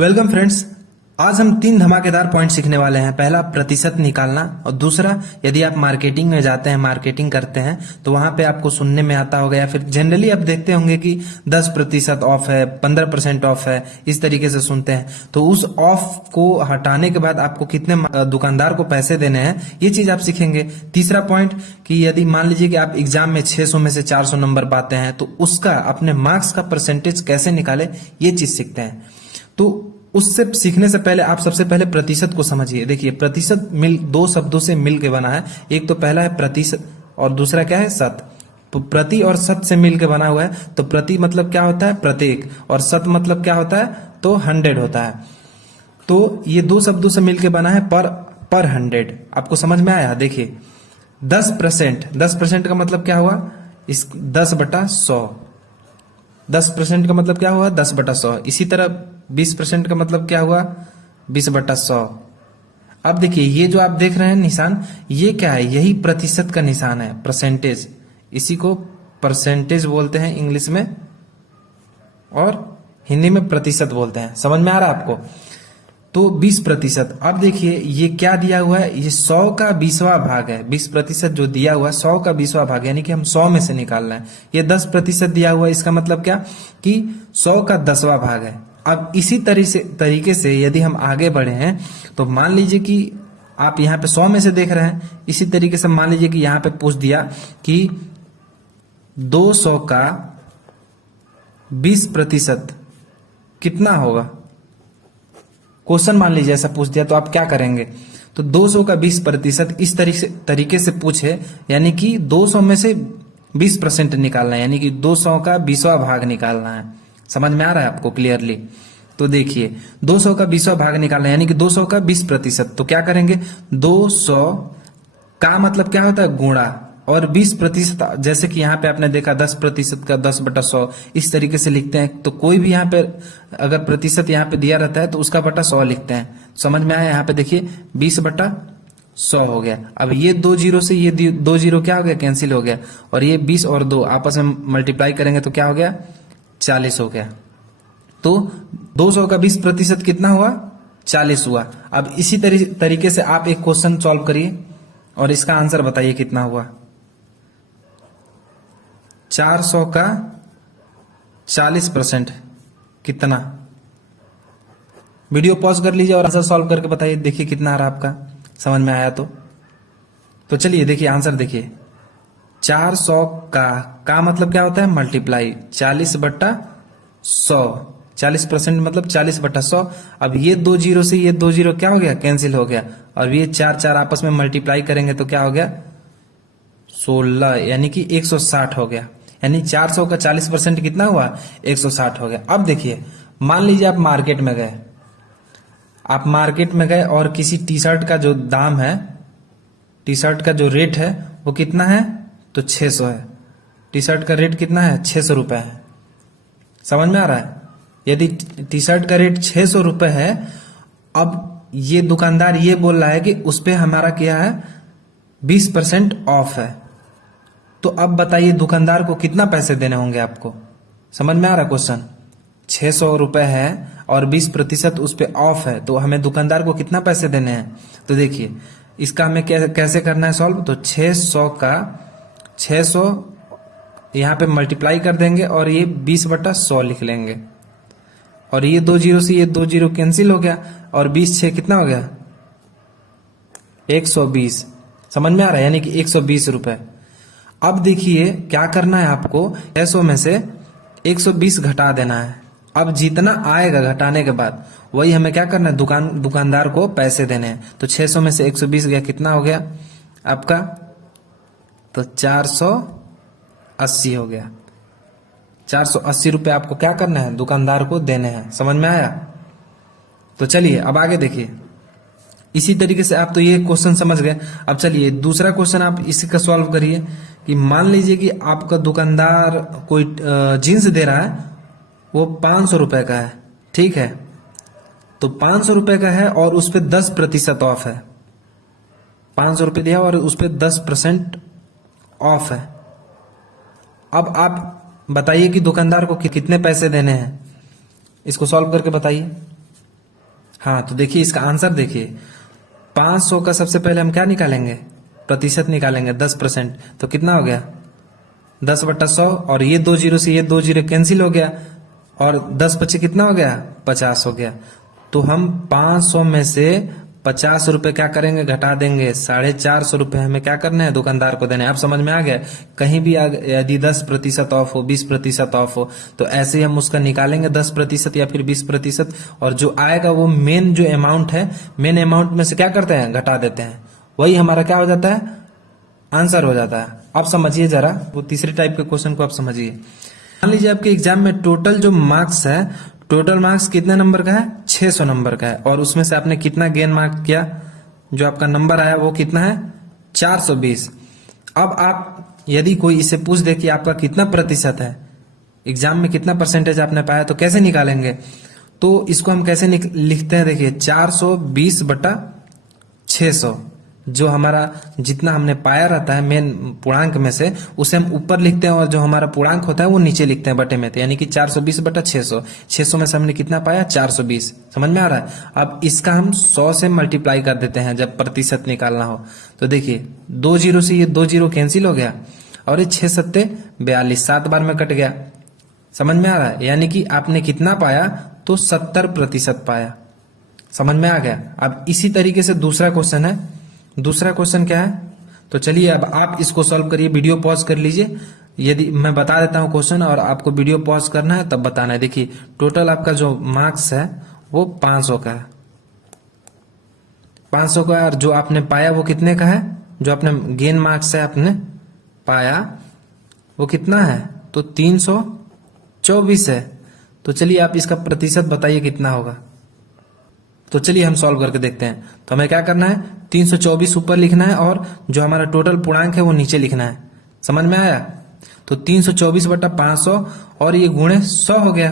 Welcome friends. आज हम 3 धमाकेदार पॉइंट सीखने वाले हैं। पहला, प्रतिशत निकालना, और दूसरा, यदि आप मार्केटिंग में जाते हैं, मार्केटिंग करते हैं, तो वहां पे आपको सुनने में आता होगा या फिर जनरली आप देखते होंगे कि 10% ऑफ है, 15% ऑफ है, इस तरीके से सुनते हैं। तो उस ऑफ को हटाने के बाद आपको कितने दुकानदार को पैसे देने हैं, ये चीज आप सीखेंगे। तीसरा पॉइंट कि यदि मान लीजिए कि आप एग्जाम में 600 में से 400 नंबर पाते हैं, तो उसका अपने मार्क्स का परसेंटेज कैसे निकाले, ये चीज सीखते हैं। तो उससे सीखने से पहले आप सबसे पहले प्रतिशत को समझिए। देखिए, प्रतिशत दो शब्दों से मिल के बना है। एक तो पहला है प्रतिशत और दूसरा क्या है, शत। तो प्रति और शत से मिल के बना हुआ है। तो प्रति मतलब क्या होता है, प्रत्येक, और शत मतलब क्या होता है, तो 100 होता है। तो ये दो शब्दों से मिलके बना है पर 100। आपको समझ में आया? देखिए, 10% का मतलब क्या हुआ, इस 10/100। 10% का मतलब क्या हुआ, 10/100। इसी तरह 20% का मतलब क्या हुआ, 20/100। अब देखिए, ये जो आप देख रहे हैं निशान, ये क्या है, यही प्रतिशत का निशान है, परसेंटेज। इसी को परसेंटेज बोलते हैं इंग्लिश में, और हिंदी में प्रतिशत बोलते हैं। समझ में आ रहा है आपको? तो 20%। अब देखिए, ये क्या दिया हुआ है, ये 100 का 20वां भाग है। 20% जो दिया हुआ है 100 का 20वां भाग, यानी कि हम 100 में से निकाल रहे हैं। ये 10% दिया हुआ है, इसका मतलब क्या कि 100 का 10वां भाग है। अब इसी तरीके से यदि हम आगे बढ़े हैं, तो मान लीजिए कि आप यहाँ पे 100 में से देख रहे हैं। इसी तरीके से मान लीजिए कि यहाँ पे पूछ दिया कि 200 का 20% कितना होगा। क्वेश्चन मान लीजिए ऐसा पूछ दिया, तो आप क्या करेंगे? तो 200 का 20% इस तरीके से पूछे, यानी कि 200 में से 20% निकालना है, यानी कि 200 का 20वां भाग निकालना है। समझ में आ रहा है आपको क्लियरली? तो देखिए, 200 का 20वां भाग निकालना है, यानी कि 200 का 20%। तो क्या करेंगे, 200 का मतलब क्या होता है, गुणा, और 20%, जैसे कि यहाँ पे आपने देखा 10% का 10/100, इस तरीके से लिखते हैं। तो कोई भी यहाँ पे अगर प्रतिशत यहाँ पे दिया रहता है तो उसका बटा 100 लिखते हैं। समझ में आया? यहाँ पे देखिए 20/100 हो गया। अब ये 2 जीरो से ये 2 जीरो क्या हो गया, कैंसिल हो गया, और ये 20 और 2 आपस में मल्टीप्लाई करेंगे तो क्या हो गया, 40 हो गया। तो 200 का 20% कितना हुआ, 40 हुआ। अब इसी तरीके से आप एक क्वेश्चन सॉल्व करिए और इसका आंसर बताइए कितना हुआ। 400 का 40% कितना। वीडियो पॉज कर लीजिए और आंसर सॉल्व करके बताइए, देखिए कितना आ रहा आपका। समझ में आया? तो चलिए देखिए आंसर देखिए। 400 का मतलब क्या होता है, मल्टीप्लाई, 40/100। 40% मतलब 40/100। अब ये 2 जीरो से ये 2 जीरो क्या हो गया, कैंसिल हो गया, और ये 4 आपस में मल्टीप्लाई करेंगे तो क्या हो गया, 16, यानी कि 160 हो गया। यानी 400 का 40% कितना हुआ, 160 हो गया। अब देखिए, मान लीजिए आप मार्केट में गए और किसी टी शर्ट का जो दाम है, टी शर्ट का जो रेट है वो कितना है, तो 600 है। टी शर्ट का रेट कितना है, 600 रुपए है। समझ में आ रहा है? यदि टी शर्ट का रेट 600 रुपए है, अब ये दुकानदार ये बोल रहा है कि उस पे हमारा क्या है, 20% ऑफ है। तो अब बताइए दुकानदार को कितना पैसे देने होंगे आपको। समझ में आ रहा क्वेश्चन? 600 रुपए है और 20% उस पे ऑफ है, तो हमें दुकानदार को कितना पैसे देने हैं। तो देखिए, इसका हमें कैसे करना है सॉल्व। तो 600 का 600 यहाँ पे मल्टीप्लाई कर देंगे और ये 20/100 लिख लेंगे, और ये 2 जीरो से ये 2 जीरो कैंसिल हो गया, और 20×6 कितना हो गया, 120। समझ में आ रहा है? यानी कि 120 रुपए। अब देखिए क्या करना है आपको, 600 में से 120 घटा देना है। अब जितना आएगा घटाने के बाद वही हमें क्या करना है, दुकानदार को पैसे देने हैं। तो 600 में से 120 गया, कितना हो गया आपका, तो 480 हो गया। 480 रुपए आपको क्या करना है, दुकानदार को देने हैं। समझ में आया? तो चलिए अब आगे देखिए। इसी तरीके से आप तो ये क्वेश्चन समझ गए। अब चलिए दूसरा क्वेश्चन आप इसी का सॉल्व करिए कि मान लीजिए कि आपका दुकानदार कोई जीन्स दे रहा है, वो 500 रुपए का है, ठीक है। तो 500 रुपए का है और उस पर 10% ऑफ है। 500 रुपए दिया और उस पर 10% ऑफ है। अब आप बताइए कि दुकानदार को कितने पैसे देने हैं, इसको सॉल्व करके बताइए। हाँ, तो देखिए इसका आंसर देखिए, 500 का सबसे पहले हम क्या निकालेंगे, प्रतिशत निकालेंगे 10%, तो कितना हो गया 10/100, और ये 2 जीरो से ये 2 जीरो कैंसिल हो गया, और 10 पचे कितना हो गया 50 हो गया। तो हम 500 में से 50 रुपए क्या करेंगे, घटा देंगे। 450 रुपए हमें क्या करना है, दुकानदार को देने। आप समझ में आ गया, कहीं भी यदि 10% ऑफ हो, 20% ऑफ हो, तो ऐसे ही हम उसका निकालेंगे 10% या फिर 20%, और जो आएगा वो मेन जो अमाउंट है, मेन अमाउंट में से क्या करते हैं, घटा देते हैं। वही हमारा क्या हो जाता है, आंसर हो जाता है। आप समझिए जरा वो तीसरे टाइप के क्वेश्चन को आप समझिए। मान लीजिए आपके एग्जाम में टोटल जो मार्क्स है, टोटल मार्क्स कितने नंबर का है, 600 नंबर का है, और उसमें से आपने कितना गेन मार्क किया, जो आपका नंबर आया वो कितना है 420। अब आप यदि कोई इसे पूछ दे कि आपका कितना प्रतिशत है, एग्जाम में कितना परसेंटेज आपने पाया, तो कैसे निकालेंगे। तो इसको हम कैसे लिखते हैं, देखिए 420/600, जो हमारा जितना हमने पाया रहता है मेन पूर्णांक में से, उसे हम ऊपर लिखते हैं, और जो हमारा पूर्णांक होता है वो नीचे लिखते हैं बटे में। तो यानी कि 420/600, 600 में से हमने कितना पाया 420। समझ में आ रहा है। अब इसका हम 100 से मल्टीप्लाई कर देते हैं जब प्रतिशत निकालना हो। तो देखिए 2 जीरो से ये 2 जीरो कैंसिल हो गया, और ये 6 सत्ते 42, 7 बार में कट गया। समझ में आ रहा है, यानी कि आपने कितना पाया, तो 70% पाया। समझ में आ गया। अब इसी तरीके से दूसरा क्वेश्चन है। दूसरा क्वेश्चन क्या है, तो चलिए अब आप इसको सॉल्व करिए, वीडियो पॉज कर लीजिए। यदि मैं बता देता हूं क्वेश्चन और आपको वीडियो पॉज करना है तब बताना है। देखिए टोटल आपका जो मार्क्स है वो 500 का है, 500 का, और जो आपने पाया वो कितने का है, जो आपने गेन मार्क्स है आपने पाया वो कितना है, तो 324 है। तो चलिए आप इसका प्रतिशत बताइए कितना होगा। तो चलिए हम सॉल्व करके देखते हैं। तो हमें क्या करना है, 324 ऊपर लिखना है, और जो हमारा टोटल पूर्णांक है वो नीचे लिखना है। समझ में आया। तो 324/500, और ये गुणे 100 हो गया,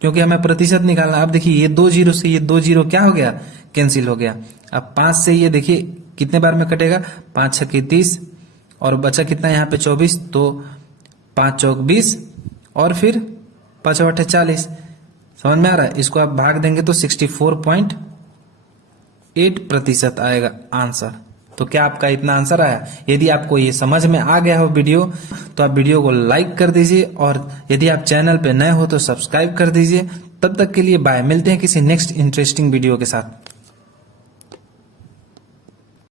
क्योंकि हमें प्रतिशत निकालना। अब देखिए ये 2 जीरो से ये 2 जीरो क्या हो गया, कैंसिल हो गया। अब 5 से ये देखिए कितने बार में कटेगा, 5 छक्के 30, और बचा कितना यहाँ पे 24, तो 5 चौक 20, और फिर 5 बटे 40। समझ में आ रहा है। इसको आप भाग देंगे तो 64.8% आएगा आंसर। तो क्या आपका इतना आंसर आया। यदि आपको ये समझ में आ गया हो वीडियो, तो आप वीडियो को लाइक कर दीजिए, और यदि आप चैनल पे नए हो तो सब्सक्राइब कर दीजिए। तब तक के लिए बाय, मिलते हैं किसी नेक्स्ट इंटरेस्टिंग वीडियो के साथ।